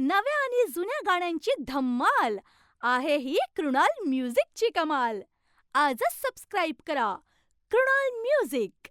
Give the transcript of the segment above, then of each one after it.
नव्या आणि जुन्या गाण्यांची धम्माल. आहे ही कृणाल म्युझिकची कमाल. आजच सबस्क्राईब करा. कृणाल म्युझिक.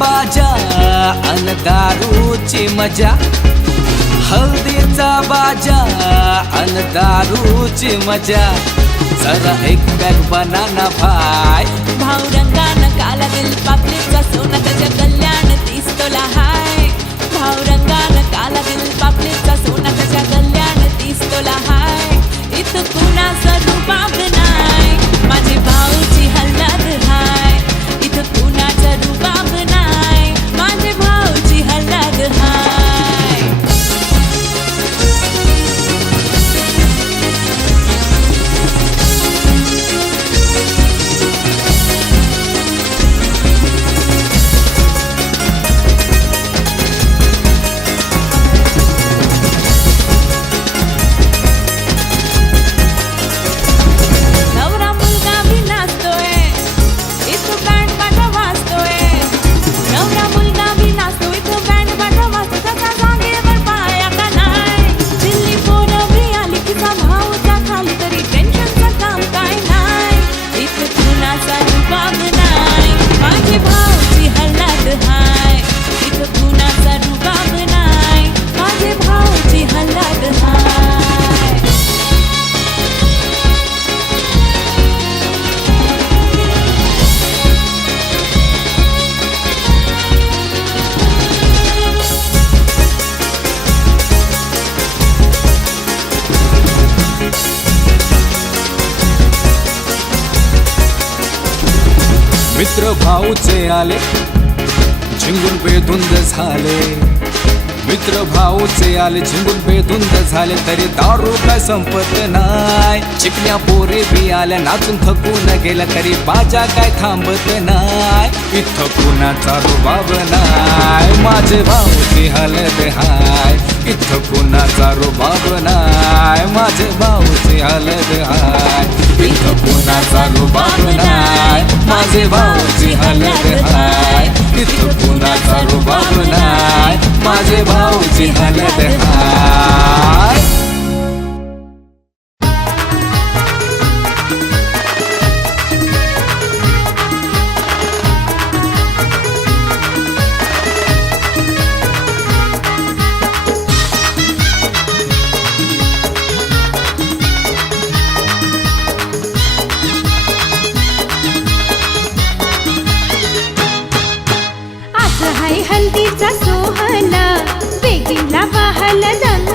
बाजा अन दारूची मजा. हळदीचा बाजा अन दारूची मजा. जरा एक पॅक बनाना भाय भाऊ रंगानं काला दिल पापलीचा सोना त्याच्या कल्याण तीस तोला हाय. भाऊ रंगानं काला दिल पापलीचा सोना त्याच्या कल्याण तीस तोला हाय. इथं कुणाचा रुबाब झिंगून बेधुंद झाले मित्र भाऊचे आले झिंगून बेधुंद झाले तरी दारू काय संपत नाय चिकण्या पोरे बी आल्या नाचून थकून गेल्या तरी बाजा काय थांबत नाय इथं कुणाचा रुबाब नाय माझे भाऊची हालत हाय. इथं कुणाचा रुबाब नाय माझे भाऊची हालत हाय. इथं कुणाचा रुबाब नाय माझे भाऊची हालत हाय. इथं कुणाचा रुबाब नाय माझे भाऊची हालत हाय आज हाय ದಿನ ಬಹಳದನ್ನು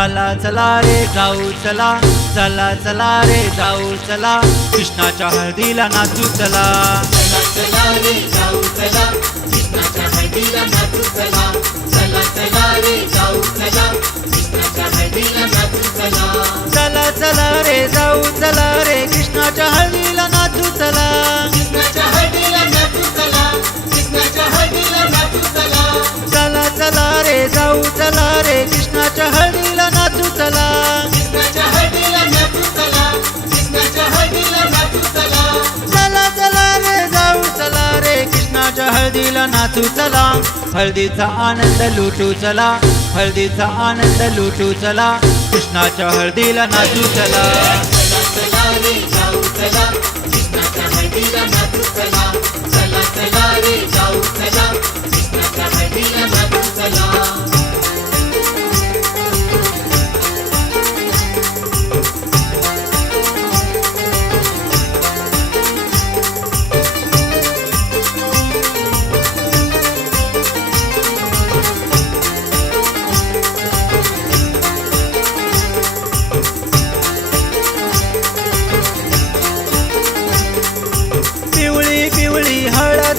चला चला रे जाऊ चला. चला चला रे जाऊ चला. कृष्णाच्या हळदीला नाचू चला. चला चला रे जाऊ चला. रे कृष्णाच्या हळदीला नाचू चला. चला चला रे जाऊ चला रे. कृष्णाच्या हळदीला नाचू चला. चला. चला. रे जाऊ चला रे. कृष्णाच्या हळदीला नाचू चला. हळदीचा आनंद लुटू चला. हळदीचा आनंद लुटू चला. कृष्णाच्या हळदीला नाचू चला. हळद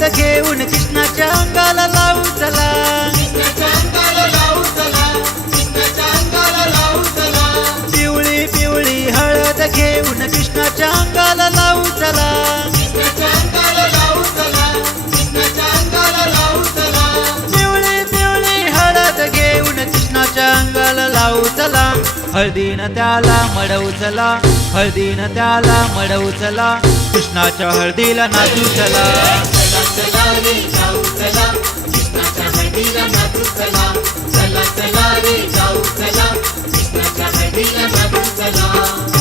घेऊन कृष्णाच्या अंगाला चला. पिवळी पिवळी हळद घेऊन कृष्णाच्या अंगाला लावू चला. पिवळी पिवळी हळद घेऊन कृष्णाच्या अंगाला लावू चला. हळदीन त्याला मडवू चला. हळदीन त्याला मडवू चला. कृष्णाच्या हळदीला नाचू चला. साधा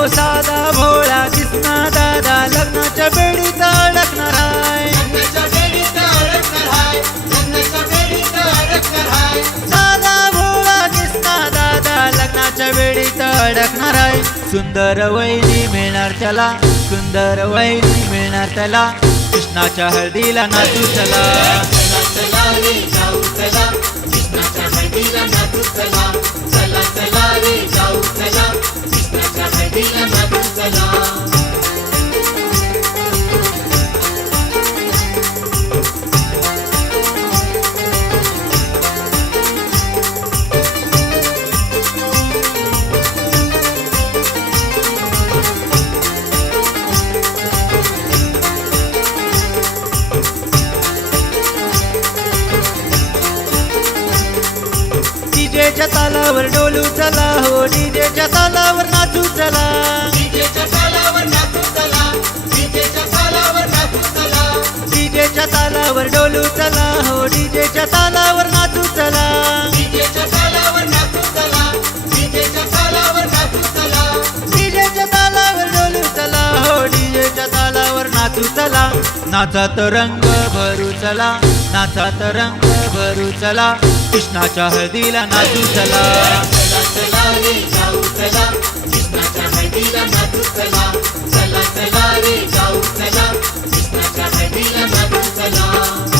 अहो साधा भोळा कृष्णा दादा लग्नाच्या बेडीत अडकणार साधा भोळा दादा लग्नाच्या वेळीत अडकणार आहे सुंदर वहिनी मिळणार त्याला सुंदर वहिनी मिळणार त्याला. कृष्णाच्या हळदीला नाचू चला. तालावर डोलू चला हो डीजेच्या तालावर नाचू चला डीजेच्या तालावर डोलू चला हो डीजेच्या तालावर नाचू चला डीजेच्या तालावर डोलू चला हो डीजेच्या तालावर नाचू चला नाचात रंग भरू चला नाचात रंग भरू चला कृष्णाच्या हळदीला नाचू चला सगळे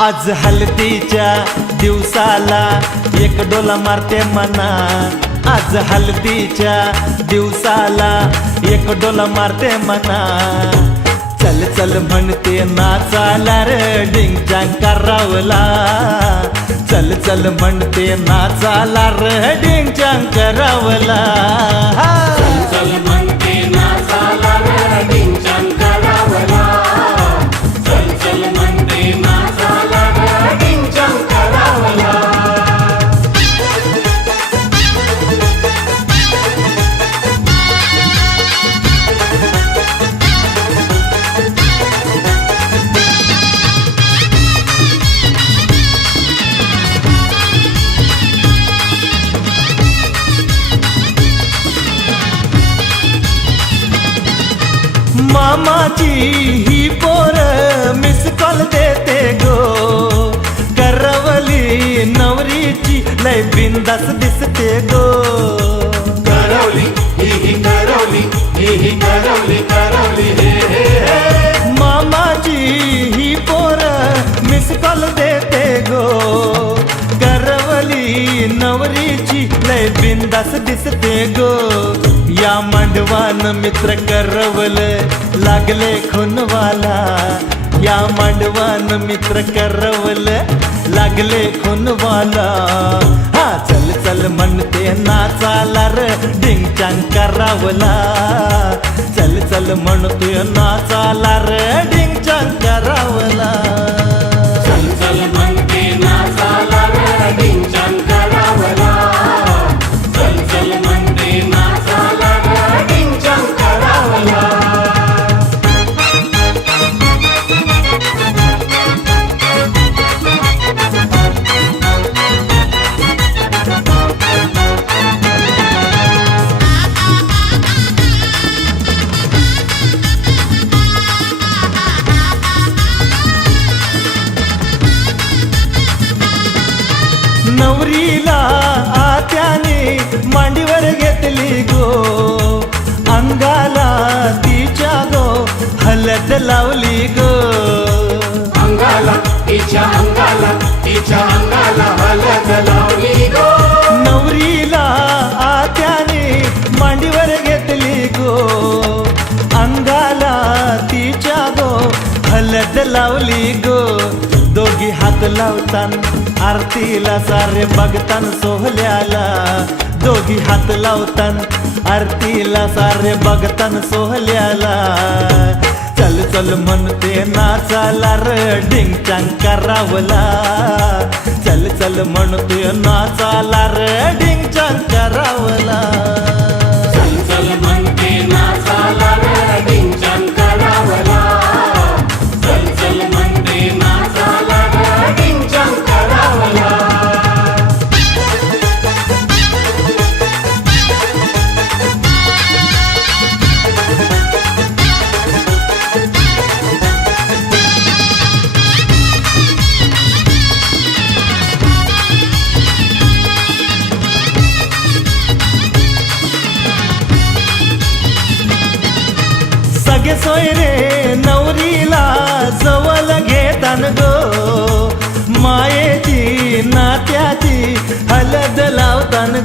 आज हल्दीच्या दिवसाला एक डोला मारते मना. आज हल्दीच्या दिवसाला एक डोला मारते मना. चल चल म्हणते नाचाला रे डिंग चांग करावला. चल चल म्हणते नाचाला रे डिंग चांग करावला. बिंदास दिसते गो. करवली ही ही करवली ही ही करवली करवली हे हे हे. मामाची ही पोर मिस कॉल देते गो. करवली नवरीची लय बिंदास दिसते गो. या मांडवान मित्र करवल लागले खुनवाला. या मांडवान मित्र करवल लागले खुनवाला. हा चल चल म्हणते नाचाला र डिंग चांग करावला. चल चल म्हणतोय नाचाला र डिंग चांग करावला. तिच्या अंगाला हलद लावली गो. नवरीला आत्याने मांडीवर घेतली गो. अंगाला तिच्या गो हलद लावली गो. दोघी हात लावतान आरतीला सारे बघतान सोहल्याला. दोघी हात लावतान आरतीला सारे बघतान सोहल्याला. चल चल म्हणते नाचाला र डिंग चांग करावला. चल चल म्हणते नाचाला र डिंग चांग करावला.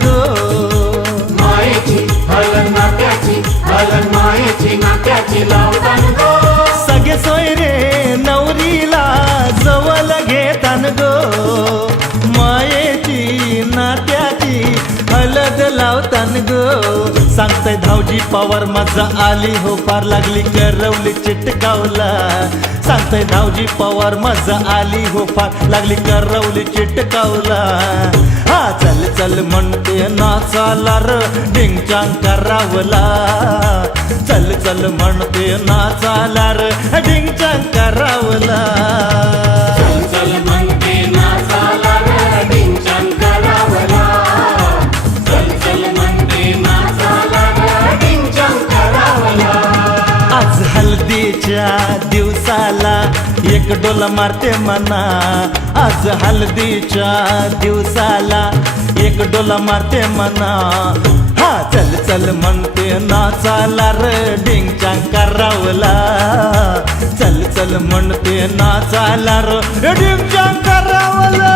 गो मायेची हलन नात्याची हलन मायेची नात्याची लावतान गो सगळे सोयरे नवरीला जवळ घेतान गो मायेची नात्याची हलद लावतान गो सांगताय धावजी पवार मजा आली हो फार लागली करवली चिटकावला. सांगताय धावजी पवार मजा आली हो फार. लागली करवली चिटकावला. हा चल चल म्हणते नाचाला र डिंग चांग करावला. चल चल म्हणते नाचाला र डिंग चांग करावला. चल चल म्हणते नाचाला रडिंचन करावला. चल चल म्हणते नाचाला करावला. आज हल्दीच्या एक डोला मारते मना. आज हल्दीच्या दिवसाला एक डोला मारते मना. हा चल चल म्हणते नाचाला रे डिंग करावला. चल चल म्हणते नाचाला र डिंग करावला.